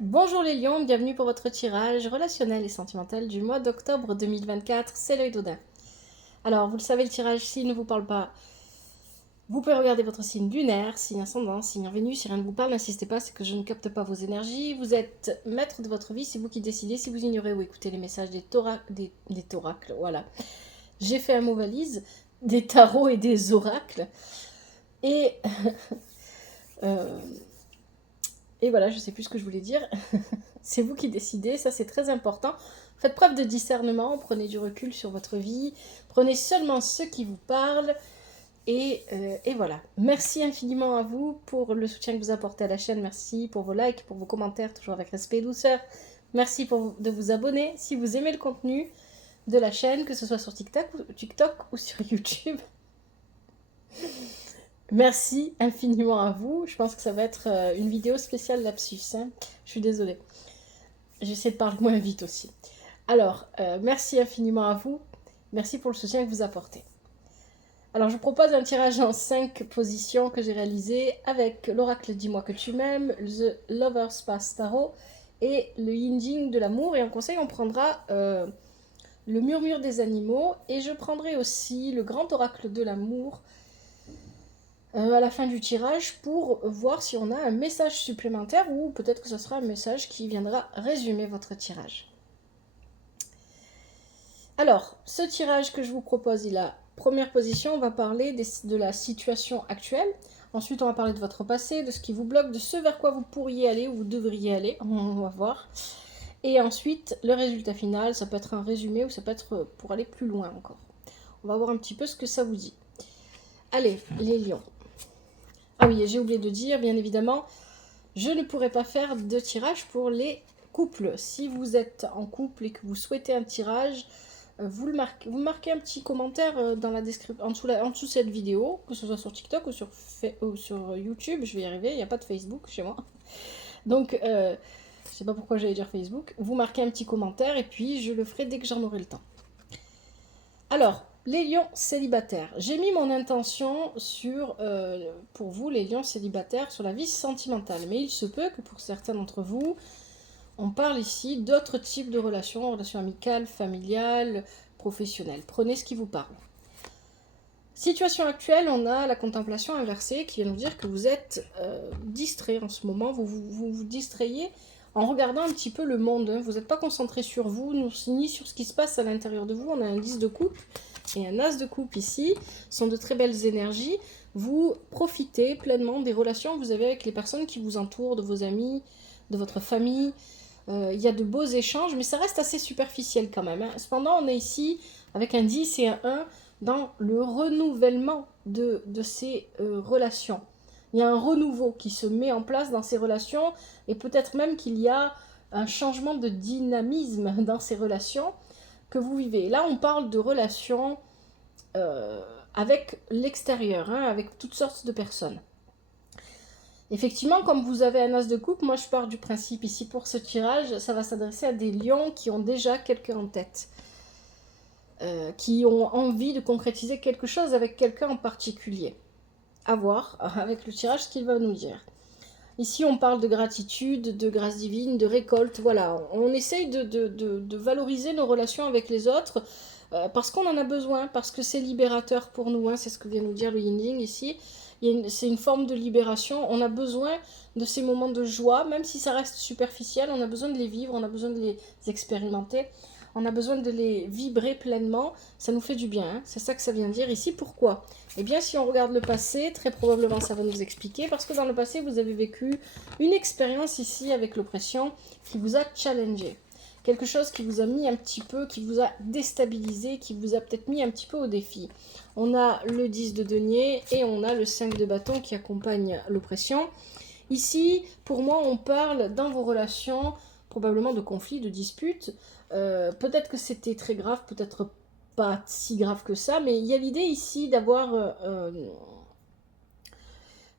Bonjour les lions, bienvenue pour votre tirage relationnel et sentimental du mois d'octobre 2024, c'est l'œil d'Odin. Alors, vous le savez, le tirage, s'il ne vous parle pas, vous pouvez regarder votre signe lunaire, signe ascendant, signe en Vénus. Si rien ne vous parle, n'insistez pas, c'est que je ne capte pas vos énergies. Vous êtes maître de votre vie, c'est vous qui décidez si vous ignorez ou écoutez les messages des toracles. Voilà. J'ai fait un mot valise, des tarots et des oracles. Et, euh, et voilà, je sais plus ce que je voulais dire. C'est vous qui décidez, ça c'est très important. Faites preuve de discernement, prenez du recul sur votre vie, prenez seulement ce qui vous parle. Et voilà. Merci infiniment à vous pour le soutien que vous apportez à la chaîne. Merci pour vos likes, pour vos commentaires, toujours avec respect et douceur. Merci de vous abonner si vous aimez le contenu de la chaîne, que ce soit sur TikTok ou sur YouTube. Merci infiniment à vous. Je pense que ça va être une vidéo spéciale lapsus. Hein. Je suis désolée. J'essaie de parler moins vite aussi. Alors, merci infiniment à vous. Merci pour le soutien que vous apportez. Alors, je vous propose un tirage en 5 positions que j'ai réalisé avec l'oracle Dis-moi que tu m'aimes, The Lover's Path Tarot et le Yin Yang de l'amour. Et en conseil, on prendra le murmure des animaux. Et je prendrai aussi le grand oracle de l'amour à la fin du tirage pour voir si on a un message supplémentaire ou peut-être que ce sera un message qui viendra résumer votre tirage. Alors, ce tirage que je vous propose, il a première position, on va parler de la situation actuelle. Ensuite, on va parler de votre passé, de ce qui vous bloque, de ce vers quoi vous pourriez aller ou vous devriez aller. On va voir. Et ensuite, le résultat final, ça peut être un résumé ou ça peut être pour aller plus loin encore. On va voir un petit peu ce que ça vous dit. Allez, les lions. Ah oui, et j'ai oublié de dire, bien évidemment, je ne pourrai pas faire de tirage pour les couples. Si vous êtes en couple et que vous souhaitez un tirage, vous marquez un petit commentaire dans la description, en dessous de cette vidéo, que ce soit sur TikTok ou sur YouTube. Je vais y arriver, il n'y a pas de Facebook chez moi. Donc, je sais pas pourquoi j'allais dire Facebook. Vous marquez un petit commentaire et puis je le ferai dès que j'en aurai le temps. Alors, les lions célibataires. J'ai mis mon intention pour vous, les lions célibataires, sur la vie sentimentale. Mais il se peut que pour certains d'entre vous, on parle ici d'autres types de relations amicales, familiales, professionnelles. Prenez ce qui vous parle. Situation actuelle, on a la contemplation inversée qui vient nous dire que vous êtes distrait en ce moment, vous distrayez en regardant un petit peu le monde. Hein. Vous n'êtes pas concentré sur vous, ni sur ce qui se passe à l'intérieur de vous. On a un 10 de coupe et un as de coupe ici. Ce sont de très belles énergies. Vous profitez pleinement des relations que vous avez avec les personnes qui vous entourent, de vos amis, de votre famille. Il y a de beaux échanges, mais ça reste assez superficiel quand même. Hein. Cependant, on est ici avec un 10 et un 1 dans le renouvellement de ces relations. Il y a un renouveau qui se met en place dans ces relations et peut-être même qu'il y a un changement de dynamisme dans ces relations que vous vivez. Là, on parle de relations avec l'extérieur, hein, avec toutes sortes de personnes. Effectivement, comme vous avez un as de coupe, moi je pars du principe ici pour ce tirage, ça va s'adresser à des lions qui ont déjà quelqu'un en tête, qui ont envie de concrétiser quelque chose avec quelqu'un en particulier. À voir avec le tirage ce qu'il va nous dire. Ici, on parle de gratitude, de grâce divine, de récolte. Voilà, on essaye de valoriser nos relations avec les autres parce qu'on en a besoin, parce que c'est libérateur pour nous. Hein, c'est ce que vient nous dire le Yin Yang ici. C'est une forme de libération. On a besoin de ces moments de joie, même si ça reste superficiel. On a besoin de les vivre, on a besoin de les expérimenter. On a besoin de les vibrer pleinement. Ça nous fait du bien. Hein, c'est ça que ça vient dire ici. Pourquoi ? Eh bien, si on regarde le passé, très probablement ça va nous expliquer, parce que dans le passé, vous avez vécu une expérience ici avec l'oppression qui vous a challengé. Quelque chose qui vous a mis un petit peu, qui vous a déstabilisé, qui vous a peut-être mis un petit peu au défi. On a le 10 de denier et on a le 5 de bâton qui accompagne l'oppression. Ici, pour moi, on parle dans vos relations, probablement de conflits, de disputes. Peut-être que c'était très grave, peut-être pas si grave que ça, mais il y a l'idée ici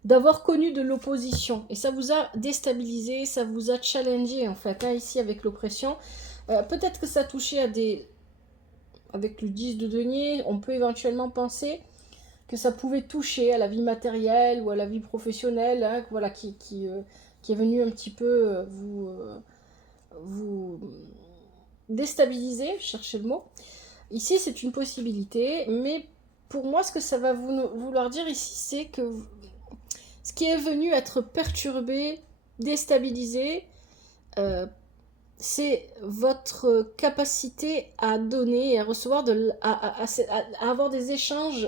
d'avoir connu de l'opposition. Et ça vous a déstabilisé, ça vous a challengé en fait, hein, ici avec l'oppression. Peut-être que ça touchait à des... Avec le 10 de denier, on peut éventuellement penser que ça pouvait toucher à la vie matérielle ou à la vie professionnelle, hein, voilà, qui est venu un petit peu vous déstabiliser, cherchez le mot. Ici, c'est une possibilité, mais pour moi, ce que ça va vouloir dire ici, c'est que ce qui est venu être perturbé, déstabilisé, c'est votre capacité à donner et à recevoir, à avoir des échanges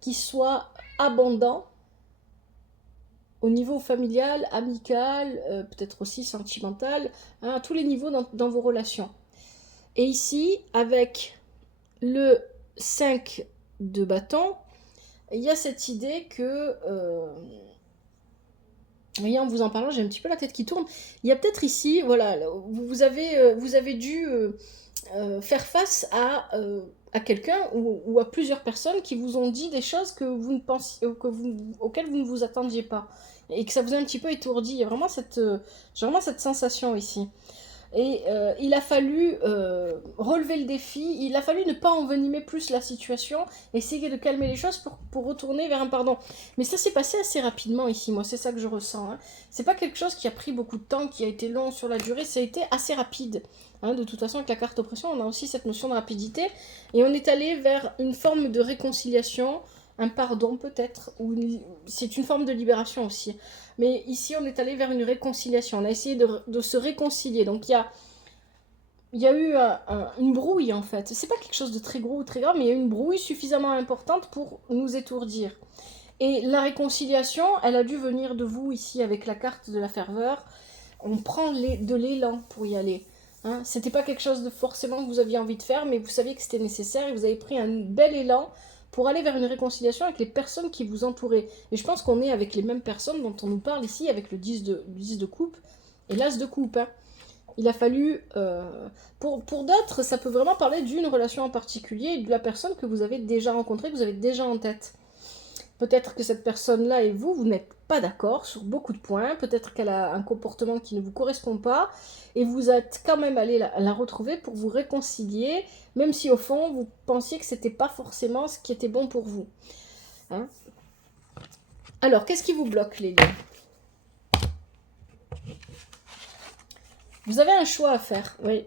qui soient abondants au niveau familial, amical, peut-être aussi sentimental, hein, à tous les niveaux dans vos relations. Et ici, avec le 5 de bâton, il y a cette idée que... voyez, en vous en parlant, j'ai un petit peu la tête qui tourne. Il y a peut-être ici, voilà, vous avez dû faire face à quelqu'un ou à plusieurs personnes qui vous ont dit des choses que vous ne pensiez, auxquelles vous ne vous attendiez pas. Et que ça vous a un petit peu étourdi. Il y a vraiment j'ai vraiment cette sensation ici. Et il a fallu relever le défi, il a fallu ne pas envenimer plus la situation, essayer de calmer les choses pour retourner vers un pardon. Mais ça s'est passé assez rapidement ici, moi, c'est ça que je ressens. Hein. C'est pas quelque chose qui a pris beaucoup de temps, qui a été long sur la durée, ça a été assez rapide. Hein. De toute façon, avec la carte oppression, on a aussi cette notion de rapidité, et on est allé vers une forme de réconciliation, un pardon peut-être, ou c'est une forme de libération aussi. Mais ici, on est allé vers une réconciliation. On a essayé de se réconcilier. Donc, il y a eu une brouille, en fait. C'est pas quelque chose de très gros ou très grave, mais il y a eu une brouille suffisamment importante pour nous étourdir. Et la réconciliation, elle a dû venir de vous, ici, avec la carte de la ferveur. On prend de l'élan pour y aller. Hein. C'était pas quelque chose de forcément que vous aviez envie de faire, mais vous saviez que c'était nécessaire et vous avez pris un bel élan pour aller vers une réconciliation avec les personnes qui vous entouraient. Et je pense qu'on est avec les mêmes personnes dont on nous parle ici, avec le 10 de coupe et l'as de coupe. Hein. Il a fallu... pour d'autres, ça peut vraiment parler d'une relation en particulier et de la personne que vous avez déjà rencontrée, que vous avez déjà en tête. Peut-être que cette personne-là et vous n'êtes pas d'accord sur beaucoup de points. Peut-être qu'elle a un comportement qui ne vous correspond pas. Et vous êtes quand même allé la retrouver pour vous réconcilier, même si au fond, vous pensiez que c'était pas forcément ce qui était bon pour vous. Hein. Alors, qu'est-ce qui vous bloque, les lions? Vous avez un choix à faire, oui.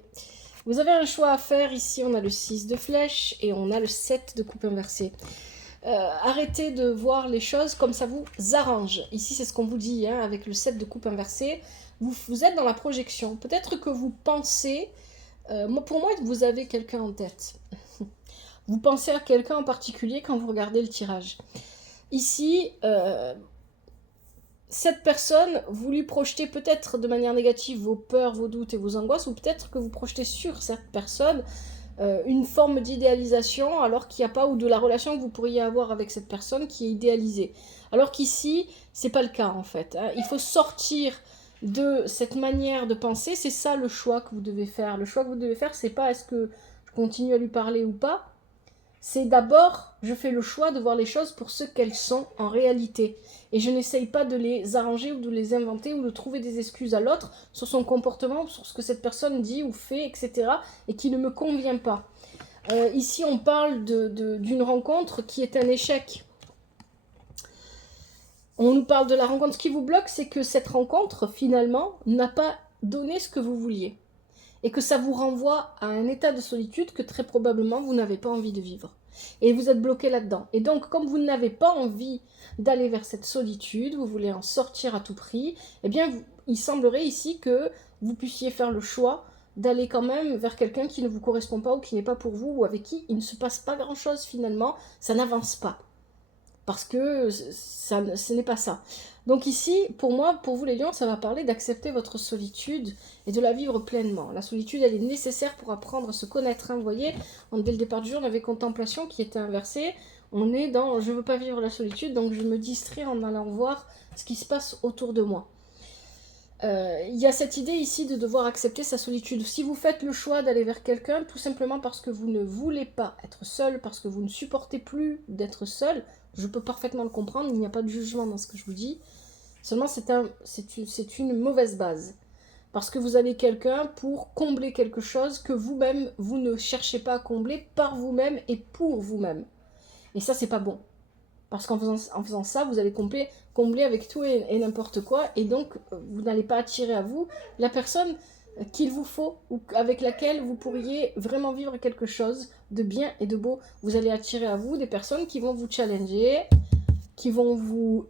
Vous avez un choix à faire. Ici, on a le 6 de flèche et on a le 7 de coupe inversée. Arrêtez de voir les choses comme ça vous arrange. Ici, c'est ce qu'on vous dit, hein, avec le 7 de coupe inversée. Vous êtes dans la projection. Peut-être que vous pensez... pour moi, vous avez quelqu'un en tête. Vous pensez à quelqu'un en particulier quand vous regardez le tirage. Ici, cette personne, vous lui projetez peut-être de manière négative vos peurs, vos doutes et vos angoisses, ou peut-être que vous projetez sur cette personne une forme d'idéalisation alors qu'il n'y a pas, ou de la relation que vous pourriez avoir avec cette personne qui est idéalisée. Alors qu'ici, c'est pas le cas en fait. Hein. Il faut sortir de cette manière de penser, c'est ça le choix que vous devez faire. Le choix que vous devez faire, c'est pas est-ce que je continue à lui parler ou pas. C'est d'abord, je fais le choix de voir les choses pour ce qu'elles sont en réalité. Et je n'essaye pas de les arranger ou de les inventer ou de trouver des excuses à l'autre sur son comportement, sur ce que cette personne dit ou fait, etc. et qui ne me convient pas. Ici, on parle d'une rencontre qui est un échec. On nous parle de la rencontre. Ce qui vous bloque, c'est que cette rencontre, finalement, n'a pas donné ce que vous vouliez. Et que ça vous renvoie à un état de solitude que très probablement vous n'avez pas envie de vivre. Et vous êtes bloqué là-dedans. Et donc, comme vous n'avez pas envie d'aller vers cette solitude, vous voulez en sortir à tout prix, eh bien, il semblerait ici que vous puissiez faire le choix d'aller quand même vers quelqu'un qui ne vous correspond pas ou qui n'est pas pour vous, ou avec qui il ne se passe pas grand-chose finalement, ça n'avance pas. Parce que ce n'est pas ça. Donc ici, pour moi, pour vous les lions, ça va parler d'accepter votre solitude et de la vivre pleinement. La solitude, elle est nécessaire pour apprendre à se connaître. Hein. Vous voyez, dès le départ du jour, on avait contemplation qui était inversée. On est dans « je ne veux pas vivre la solitude, donc je me distrais en allant voir ce qui se passe autour de moi ». Il y a cette idée ici de devoir accepter sa solitude. Si vous faites le choix d'aller vers quelqu'un, tout simplement parce que vous ne voulez pas être seul, parce que vous ne supportez plus d'être seul, je peux parfaitement le comprendre, il n'y a pas de jugement dans ce que je vous dis. Seulement, c'est une mauvaise base. Parce que vous avez quelqu'un pour combler quelque chose que vous-même, vous ne cherchez pas à combler par vous-même et pour vous-même. Et ça, c'est pas bon. Parce en faisant ça, vous allez combler avec tout et n'importe quoi. Et donc, vous n'allez pas attirer à vous la personne qu'il vous faut ou avec laquelle vous pourriez vraiment vivre quelque chose de bien et de beau. Vous allez attirer à vous des personnes qui vont vous challenger, qui vont vous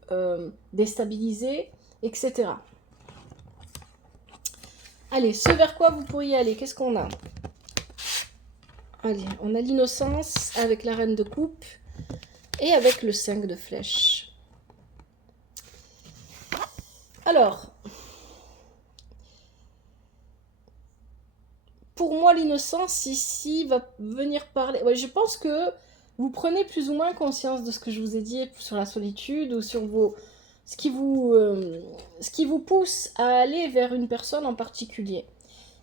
déstabiliser, etc. Allez, ce vers quoi vous pourriez aller, qu'est-ce qu'on a? Allez, on a l'innocence avec la reine de coupe et avec le 5 de flèche. Alors, pour moi, l'innocence ici va venir parler... Ouais, je pense que vous prenez plus ou moins conscience de ce que je vous ai dit sur la solitude ou sur ce qui vous pousse à aller vers une personne en particulier.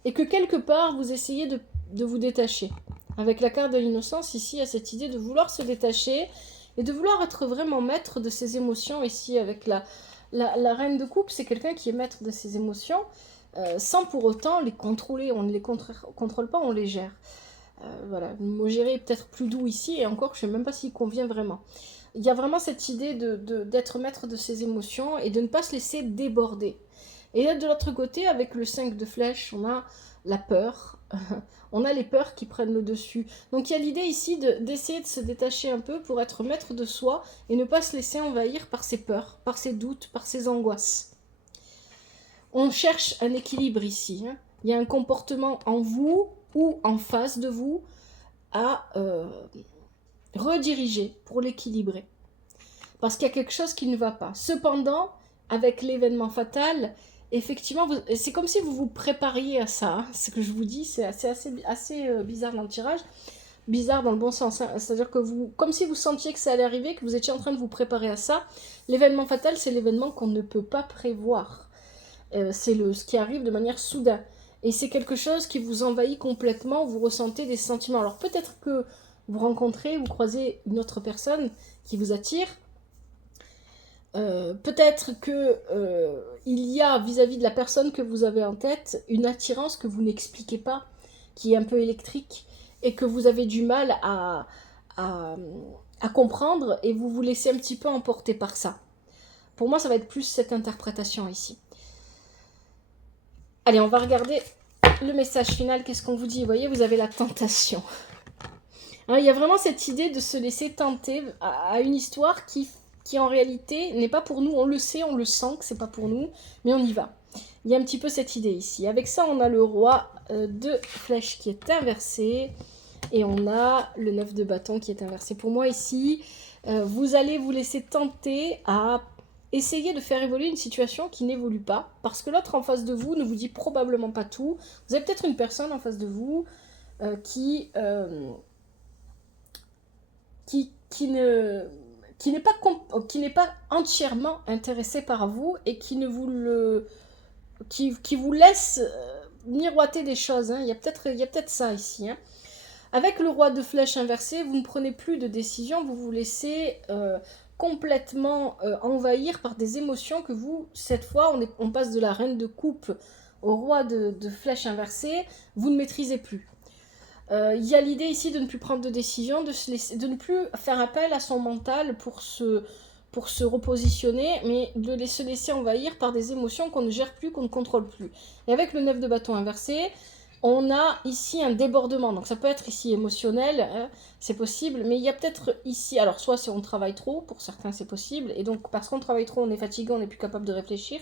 Et que quelque part, vous essayez de vous détacher. Avec la carte de l'innocence, ici, il y a cette idée de vouloir se détacher et de vouloir être vraiment maître de ses émotions. Ici, avec la reine de coupe, c'est quelqu'un qui est maître de ses émotions, sans pour autant les contrôler. On ne les contrôle pas, on les gère. Voilà, le mot gérer est peut-être plus doux ici, et encore, je ne sais même pas s'il convient vraiment. Il y a vraiment cette idée d'être maître de ses émotions et de ne pas se laisser déborder. Et là, de l'autre côté, avec le 5 de flèche, on a la peur. On a les peurs qui prennent le dessus. Donc il y a l'idée ici d'essayer de se détacher un peu pour être maître de soi et ne pas se laisser envahir par ses peurs, par ses doutes, par ses angoisses. On cherche un équilibre ici. Il y a un comportement en vous ou en face de vous à rediriger pour l'équilibrer. Parce qu'il y a quelque chose qui ne va pas. Cependant, avec l'événement fatal, effectivement, c'est comme si vous vous prépariez à ça. Ce que je vous dis, c'est assez bizarre dans le tirage. Bizarre dans le bon sens. C'est-à-dire que comme si vous sentiez que ça allait arriver, que vous étiez en train de vous préparer à ça. L'événement fatal, c'est l'événement qu'on ne peut pas prévoir. C'est ce qui arrive de manière soudaine. Et c'est quelque chose qui vous envahit complètement. Vous ressentez des sentiments. Alors peut-être que vous rencontrez, vous croisez une autre personne qui vous attire. Peut-être que il y a vis-à-vis de la personne que vous avez en tête une attirance que vous n'expliquez pas, qui est un peu électrique et que vous avez du mal à comprendre et vous vous laissez un petit peu emporter par ça. Pour moi, ça va être plus cette interprétation ici. Allez, on va regarder le message final. Qu'est-ce qu'on vous dit? Vous voyez, vous avez la tentation. Il y a vraiment cette idée de se laisser tenter à une histoire qui en réalité n'est pas pour nous. On le sait, on le sent que c'est pas pour nous, mais on y va. Il y a un petit peu cette idée ici. Avec ça, on a le roi de flèche qui est inversé et on a le 9 de bâton qui est inversé. Pour moi ici, vous allez vous laisser tenter à essayer de faire évoluer une situation qui n'évolue pas parce que l'autre en face de vous ne vous dit probablement pas tout. Vous avez peut-être une personne en face de vous qui n'est pas entièrement intéressé par vous et qui vous laisse miroiter des choses. Il y a peut-être ça ici. Avec le roi de flèche inversé, vous ne prenez plus de décision, vous vous laissez complètement envahir par des émotions que vous, cette fois, on passe de la reine de coupe au roi de flèche inversé, vous ne maîtrisez plus. Il y a l'idée ici de ne plus prendre de décision, de ne plus faire appel à son mental pour se repositionner, mais de se laisser envahir par des émotions qu'on ne gère plus, qu'on ne contrôle plus. Et avec le 9 de bâton inversé, on a ici un débordement. Donc ça peut être ici émotionnel, c'est possible, mais il y a peut-être ici, alors soit si on travaille trop, pour certains c'est possible, et donc parce qu'on travaille trop, on est fatigué, on n'est plus capable de réfléchir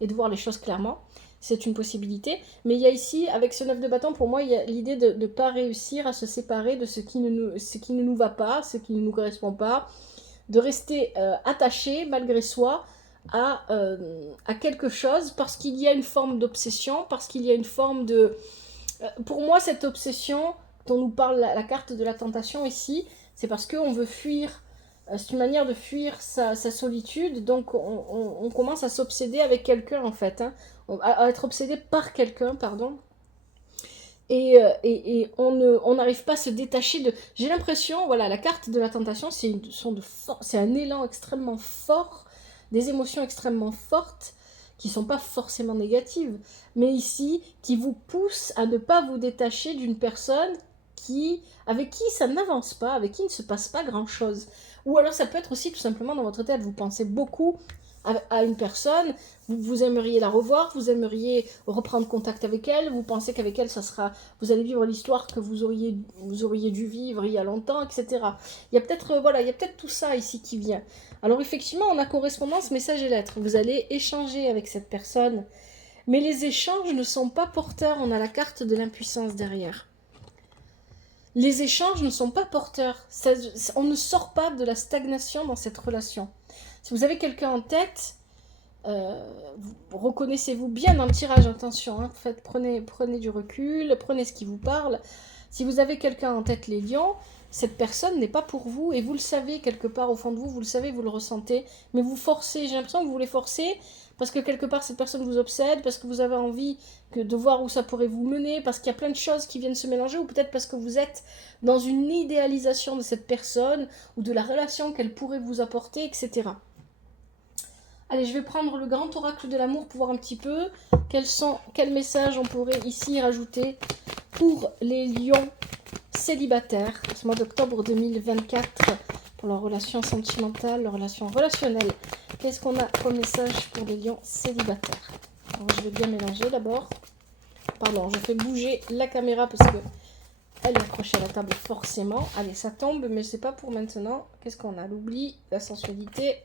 et de voir les choses clairement. C'est une possibilité, mais il y a ici, avec ce 9 de bâton, pour moi, il y a l'idée de ne pas réussir à se séparer de ce qui ne nous va pas, ce qui ne nous correspond pas, de rester attaché, malgré soi, à quelque chose, parce qu'il y a une forme d'obsession, parce qu'il y a une forme de... pour moi, cette obsession dont nous parle la carte de la tentation ici, c'est parce qu'on veut fuir. C'est une manière de fuir sa solitude, donc on commence à s'obséder avec quelqu'un en fait, à être obsédé par quelqu'un, pardon. Et on n'arrive pas à se détacher de... J'ai l'impression, voilà, la carte de la tentation, c'est un élan extrêmement fort, des émotions extrêmement fortes, qui ne sont pas forcément négatives, mais ici, qui vous poussent à ne pas vous détacher d'une personne avec qui ça n'avance pas, avec qui il ne se passe pas grand-chose. Ou alors ça peut être aussi tout simplement dans votre tête, vous pensez beaucoup à une personne, vous aimeriez la revoir, vous aimeriez reprendre contact avec elle, vous pensez qu'avec elle, vous allez vivre l'histoire que vous auriez dû vivre il y a longtemps, etc. Il y a peut-être tout ça ici qui vient. Alors effectivement, on a correspondance, message et lettres. Vous allez échanger avec cette personne, mais les échanges ne sont pas porteurs. On a la carte de l'impuissance derrière. Les échanges ne sont pas porteurs. On ne sort pas de la stagnation dans cette relation. Si vous avez quelqu'un en tête, reconnaissez-vous bien dans le tirage, attention, hein, prenez du recul, prenez ce qui vous parle. Si vous avez quelqu'un en tête, les lions, cette personne n'est pas pour vous, et vous le savez quelque part au fond de vous, vous le savez, vous le ressentez, mais vous forcez, j'ai l'impression que vous voulez forcer, parce que quelque part cette personne vous obsède, parce que vous avez envie de voir où ça pourrait vous mener, parce qu'il y a plein de choses qui viennent se mélanger, ou peut-être parce que vous êtes dans une idéalisation de cette personne, ou de la relation qu'elle pourrait vous apporter, etc. Allez, je vais prendre le grand oracle de l'amour pour voir un petit peu quels messages on pourrait ici rajouter pour les lions célibataires, ce mois d'octobre 2024, pour leur relation sentimentale, leur relation relationnelle. Qu'est-ce qu'on a comme message pour les lions célibataires? Alors, je vais bien mélanger d'abord. Pardon, je fais bouger la caméra parce que elle est accrochée à la table forcément. Allez, ça tombe, mais c'est pas pour maintenant. Qu'est-ce qu'on a? L'oubli, la sensualité.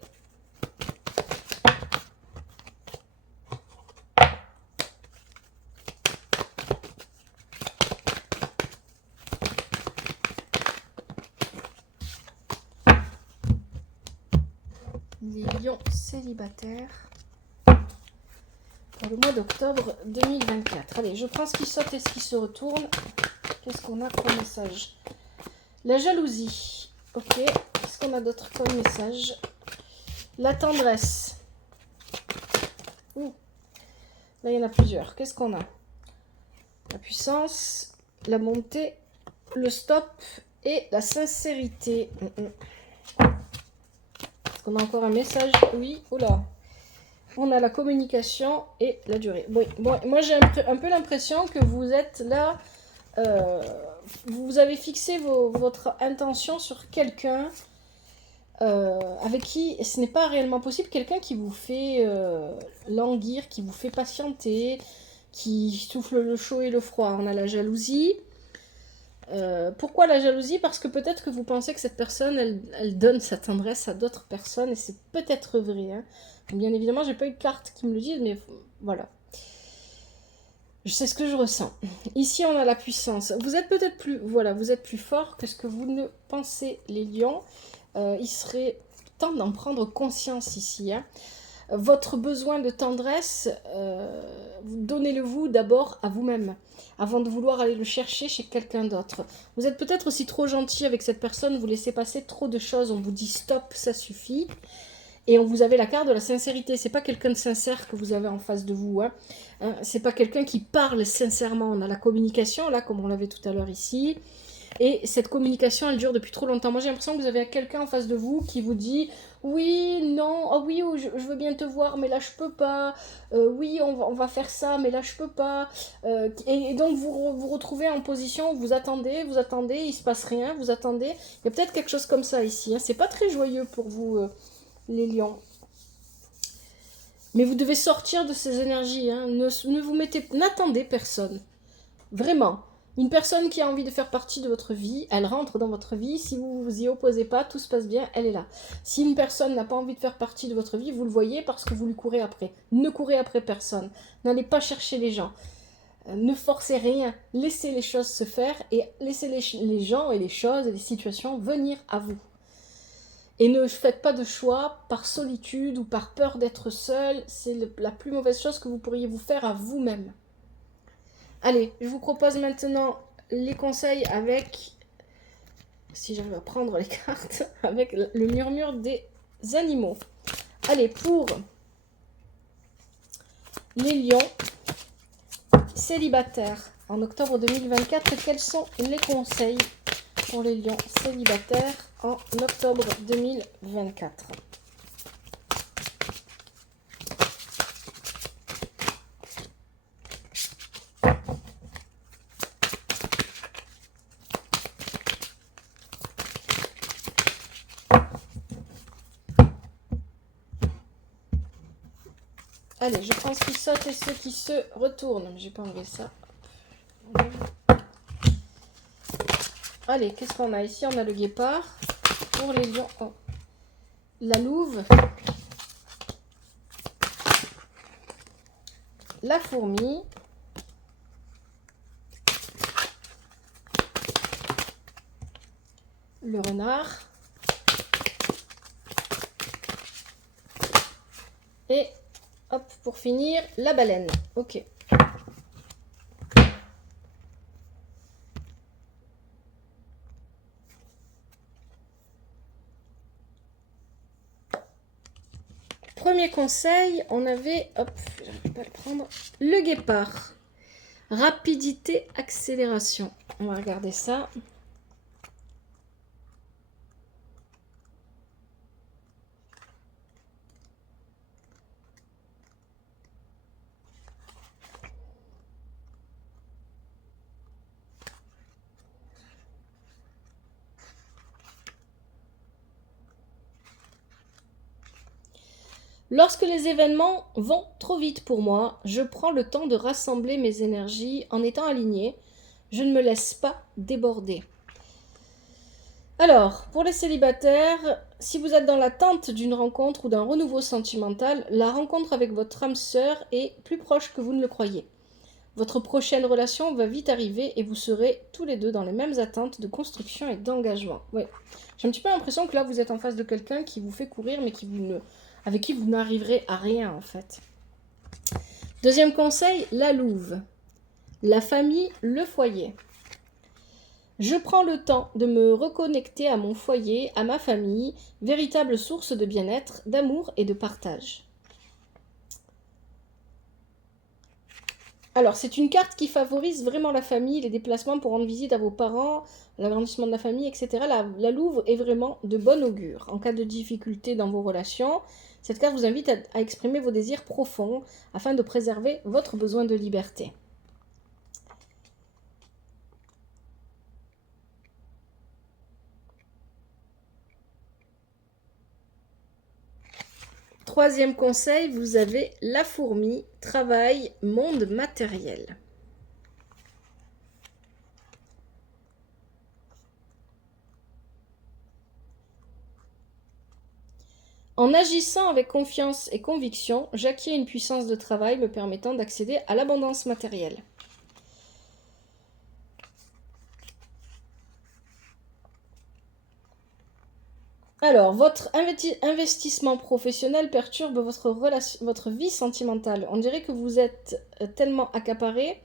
Les lions célibataires pour le mois d'octobre 2024. Allez, je prends ce qui saute et ce qui se retourne. Qu'est-ce qu'on a comme message? La jalousie. Ok. Qu'est-ce qu'on a d'autre comme message? La tendresse. Ouh. Là, il y en a plusieurs. Qu'est-ce qu'on a? La puissance, la montée, le stop et la sincérité. Est-ce qu'on a encore un message? Oui. Oula. On a la communication et la durée. Oui. Bon, moi, j'ai un peu l'impression que vous êtes là... vous avez fixé votre intention sur quelqu'un avec qui ce n'est pas réellement possible, quelqu'un qui vous fait languir, qui vous fait patienter, qui souffle le chaud et le froid. On a la jalousie. Pourquoi la jalousie? Parce que peut-être que vous pensez que cette personne, elle donne sa tendresse à d'autres personnes, et c'est peut-être vrai. Hein. Bien évidemment, j'ai pas eu de carte qui me le dise, mais voilà. C'est ce que je ressens. Ici, on a la puissance. Vous êtes peut-être plus, vous êtes plus fort que ce que vous ne pensez, les lions. Il serait temps d'en prendre conscience ici. Hein. Votre besoin de tendresse, donnez-le vous d'abord à vous-même, avant de vouloir aller le chercher chez quelqu'un d'autre. Vous êtes peut-être aussi trop gentil avec cette personne, vous laissez passer trop de choses, on vous dit stop, ça suffit. Et vous avez la carte de la sincérité. C'est pas quelqu'un de sincère que vous avez en face de vous. Hein. C'est pas quelqu'un qui parle sincèrement. On a la communication, là, comme on l'avait tout à l'heure ici. Et cette communication, elle dure depuis trop longtemps. Moi, j'ai l'impression que vous avez quelqu'un en face de vous qui vous dit « Oui, non, oh oui, je veux bien te voir, mais là, je peux pas. Oui, on va faire ça, mais là, je peux pas. Et donc, vous retrouvez en position où vous attendez, il se passe rien, vous attendez. Il y a peut-être quelque chose comme ça ici. Hein. C'est pas très joyeux pour vous... les lions. Mais vous devez sortir de ces énergies. Hein. N'attendez personne. Vraiment. Une personne qui a envie de faire partie de votre vie, elle rentre dans votre vie. Si vous ne vous y opposez pas, tout se passe bien, elle est là. Si une personne n'a pas envie de faire partie de votre vie, vous le voyez parce que vous lui courez après. Ne courez après personne. N'allez pas chercher les gens. Ne forcez rien. Laissez les choses se faire et laissez les gens et les choses et les situations venir à vous. Et ne faites pas de choix par solitude ou par peur d'être seul. C'est la plus mauvaise chose que vous pourriez vous faire à vous-même. Allez, je vous propose maintenant les conseils avec, si j'arrive à prendre les cartes, avec le murmure des animaux. Allez, pour les lions célibataires en octobre 2024, quels sont les conseils pour les lions célibataires en octobre 2024. Allez, je prends ce qui saute et ceux qui se retournent. J'ai pas enlevé ça. Allez, qu'est-ce qu'on a ici? On a le guépard. Pour les lions, oh. La louve. La fourmi. Le renard. Et hop, pour finir, la baleine. Ok. Premier conseil, on avait, hop, j'arrive pas à le prendre, le guépard. Rapidité, accélération. On va regarder ça. Lorsque les événements vont trop vite pour moi, je prends le temps de rassembler mes énergies en étant aligné. Je ne me laisse pas déborder. Alors, pour les célibataires, si vous êtes dans l'attente d'une rencontre ou d'un renouveau sentimental, la rencontre avec votre âme sœur est plus proche que vous ne le croyez. Votre prochaine relation va vite arriver et vous serez tous les deux dans les mêmes attentes de construction et d'engagement. Ouais. J'ai un petit peu l'impression que là, vous êtes en face de quelqu'un qui vous fait courir, mais avec qui vous n'arriverez à rien, en fait. Deuxième conseil, la louve. La famille, le foyer. Je prends le temps de me reconnecter à mon foyer, à ma famille, véritable source de bien-être, d'amour et de partage. Alors, c'est une carte qui favorise vraiment la famille, les déplacements pour rendre visite à vos parents, l'agrandissement de la famille, etc. La louve est vraiment de bon augure. En cas de difficulté dans vos relations, cette carte vous invite à exprimer vos désirs profonds afin de préserver votre besoin de liberté. Troisième conseil, vous avez la fourmi, travail, monde matériel. En agissant avec confiance et conviction, j'acquiers une puissance de travail me permettant d'accéder à l'abondance matérielle. Alors, votre investissement professionnel perturbe votre vie sentimentale. On dirait que vous êtes tellement accaparé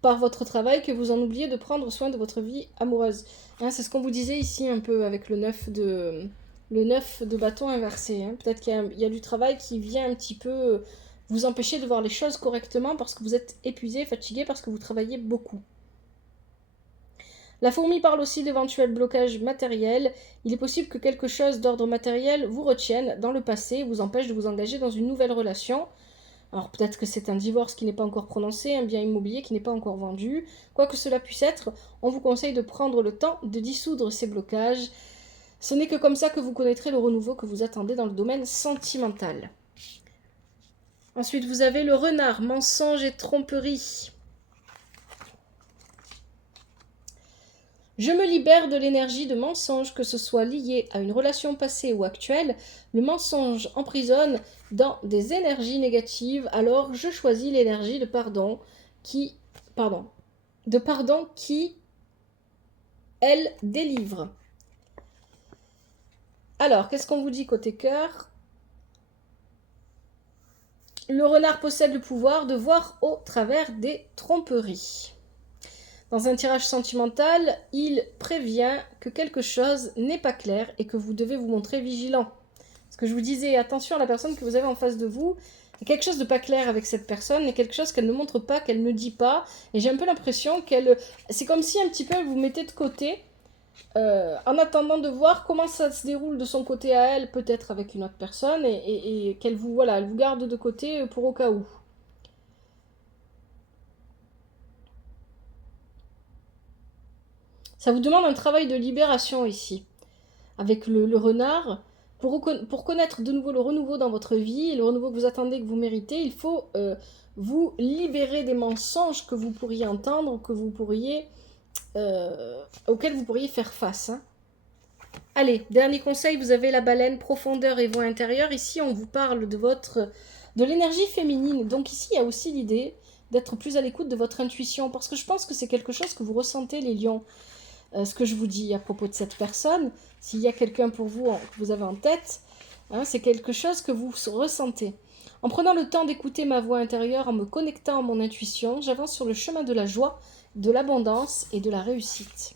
par votre travail que vous en oubliez de prendre soin de votre vie amoureuse. Hein, c'est ce qu'on vous disait ici un peu avec le 9 de bâton inversé. Hein. Peut-être qu'il y a du travail qui vient un petit peu vous empêcher de voir les choses correctement parce que vous êtes épuisé, fatigué, parce que vous travaillez beaucoup. La fourmi parle aussi d'éventuels blocages matériels. Il est possible que quelque chose d'ordre matériel vous retienne dans le passé et vous empêche de vous engager dans une nouvelle relation. Alors peut-être que c'est un divorce qui n'est pas encore prononcé, un bien immobilier qui n'est pas encore vendu. Quoi que cela puisse être, on vous conseille de prendre le temps de dissoudre ces blocages. Ce n'est que comme ça que vous connaîtrez le renouveau que vous attendez dans le domaine sentimental. Ensuite, vous avez le renard, mensonge et tromperie. Je me libère de l'énergie de mensonge, que ce soit lié à une relation passée ou actuelle. Le mensonge emprisonne dans des énergies négatives, alors je choisis l'énergie de pardon qui, elle, délivre. Alors, qu'est-ce qu'on vous dit côté cœur? Le renard possède le pouvoir de voir au travers des tromperies. Dans un tirage sentimental, il prévient que quelque chose n'est pas clair et que vous devez vous montrer vigilant. Ce que je vous disais, attention à la personne que vous avez en face de vous. Il y a quelque chose de pas clair avec cette personne, il y a quelque chose qu'elle ne montre pas, qu'elle ne dit pas. Et j'ai un peu l'impression qu'elle... C'est comme si un petit peu elle vous mettait de côté en attendant de voir comment ça se déroule de son côté à elle, peut-être avec une autre personne, et qu'elle vous, elle vous garde de côté pour au cas où. Ça vous demande un travail de libération ici. Avec le renard, Pour connaître de nouveau le renouveau dans votre vie, le renouveau que vous attendez, que vous méritez, il faut vous libérer des mensonges que vous pourriez entendre, auxquels vous pourriez faire face. Hein. Allez, dernier conseil, vous avez la baleine, profondeur et voix intérieure. Ici, on vous parle de l'énergie féminine. Donc ici, il y a aussi l'idée d'être plus à l'écoute de votre intuition, parce que je pense que c'est quelque chose que vous ressentez, les lions. Ce que je vous dis à propos de cette personne, s'il y a quelqu'un pour vous que vous avez en tête, hein, c'est quelque chose que vous ressentez. En prenant le temps d'écouter ma voix intérieure, en me connectant à mon intuition, j'avance sur le chemin de la joie, de l'abondance et de la réussite.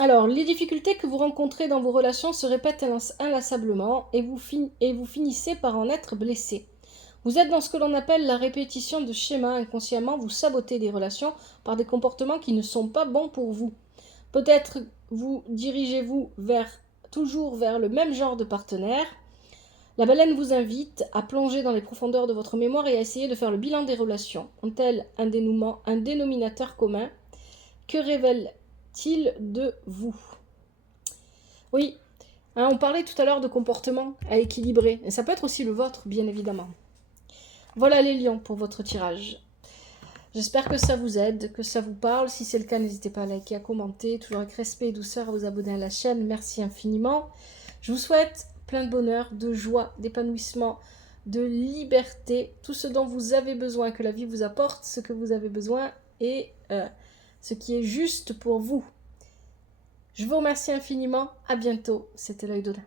Alors, les difficultés que vous rencontrez dans vos relations se répètent inlassablement et vous finissez par en être blessé. Vous êtes dans ce que l'on appelle la répétition de schémas. Inconsciemment, vous sabotez des relations par des comportements qui ne sont pas bons pour vous. Peut-être vous dirigez-vous toujours vers le même genre de partenaire. La baleine vous invite à plonger dans les profondeurs de votre mémoire et à essayer de faire le bilan des relations. Ont-elles un dénominateur commun? Que révèle-t-il de vous? Oui, hein, on parlait tout à l'heure de comportement à équilibrer. Et ça peut être aussi le vôtre, bien évidemment. Voilà les lions pour votre tirage. J'espère que ça vous aide, que ça vous parle. Si c'est le cas, n'hésitez pas à liker, à commenter. Toujours avec respect et douceur, à vous abonner à la chaîne. Merci infiniment. Je vous souhaite plein de bonheur, de joie, d'épanouissement, de liberté. Tout ce dont vous avez besoin, que la vie vous apporte, ce que vous avez besoin et ce qui est juste pour vous. Je vous remercie infiniment. À bientôt. C'était l'œil d'Odin.